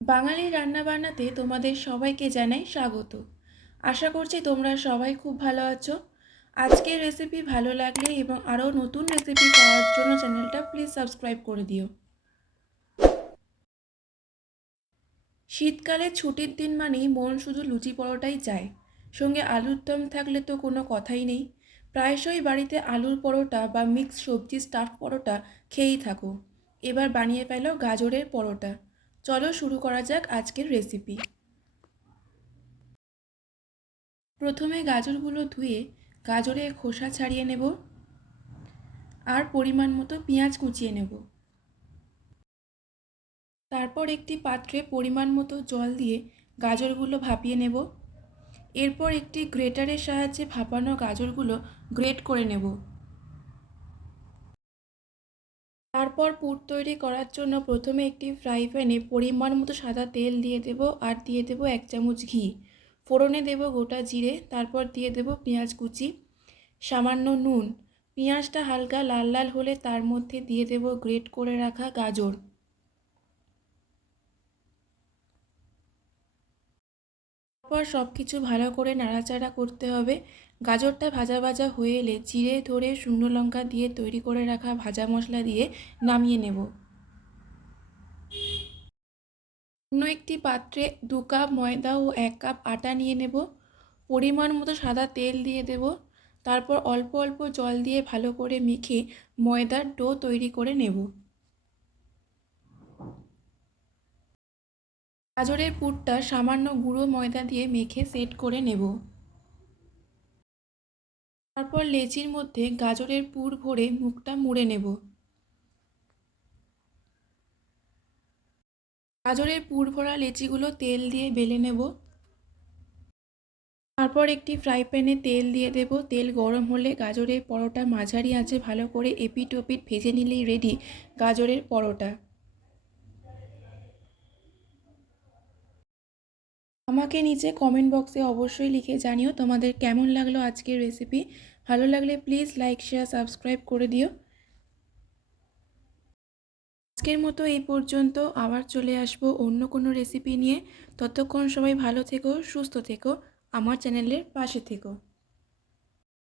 বাঙালি রান্নাবান্নাতে তোমাদের সবাইকে জানাই স্বাগত। আশা করছি তোমরা সবাই খুব ভালো আছো। আজকের রেসিপি ভালো লাগলে এবং আরও নতুন রেসিপি পাওয়ার জন্য চ্যানেলটা প্লিজ সাবস্ক্রাইব করে দিও। শীতকালে ছুটির দিন মানেই মন শুধু লুচি পরোটাই চায়, সঙ্গে আলুর দম থাকলে তো কোনো কথাই নেই। প্রায়শই বাড়িতে আলুর পরোটা বা মিক্স সবজি স্টাফ পরোটা খেয়েই থাকো। এবার বানিয়ে ফেলো গাজরের পরোটা। চলো শুরু করা যাক আজকের রেসিপি। প্রথমে গাজরগুলো ধুয়ে গাজরের খোসা ছাড়িয়ে নেব আর পরিমাণ মতো পেঁয়াজ কুচিয়ে নেব। তারপর একটি পাত্রে পরিমাণ মতো জল দিয়ে গাজরগুলো ভাপিয়ে নেব। এরপর একটি গ্রেটারের সাহায্যে ভাপানো গাজরগুলো গ্রেট করে নেব। তারপর পুর তৈরি করার জন্য প্রথমে একটি ফ্রাই প্যানে পরিমাণ মতো সাদা তেল দিয়ে দেব আর দিয়ে দেব 1 চামচ ঘি। ফোড়নে দেব গোটা জিরে, তারপর দিয়ে দেব পেঁয়াজ কুচি, সামান্য নুন। পেঁয়াজটা হালকা লাল লাল হলে তার মধ্যে দিয়ে দেব গ্রেট করে রাখা গাজর। তারপর সব কিছু ভালো করে নাড়াচাড়া করতে হবে। গাজরটা ভাজা ভাজা হয়ে এলে জিরে ধরে শুকনো লঙ্কা দিয়ে তৈরি করে রাখা ভাজা মশলা দিয়ে নামিয়ে নেব। অন্য একটি পাত্রে 2 কাপ ময়দা ও 1 কাপ আটা নিয়ে নেব। পরিমাণ মতো সাদা তেল দিয়ে দেব। তারপর অল্প অল্প জল দিয়ে ভালো করে মেখে ময়দার ডো তৈরি করে নেব। গাজরের পুরটা সামান্য গুঁড়ো ময়দা দিয়ে মেখে সেট করে নেব। তারপর লেচির মধ্যে গাজরের পুর ভরে মুখটা মুড়ে নেব। গাজরের পুর ভরা লেচিগুলো তেল দিয়ে বেলে নেব। তারপর একটি ফ্রাই প্যানে তেল দিয়ে দেব। তেল গরম হলে গাজরের পরোটা মাঝারি আঁচে ভালো করে এপিট ওপিট ভেজে নিলেই রেডি গাজরের পরোটা। আমাকে নিচে কমেন্ট বক্সে অবশ্যই লিখে জানিও তোমাদের কেমন লাগলো আজকের রেসিপি। ভালো লাগলে প্লিজ লাইক শেয়ার সাবস্ক্রাইব করে দিও। আজকের মতো এই পর্যন্ত, আবার চলে আসবো অন্য কোনো রেসিপি নিয়ে। ততক্ষণ সবাই ভালো থেকো, সুস্থ থেকো, আমার চ্যানেলের পাশে থেকো।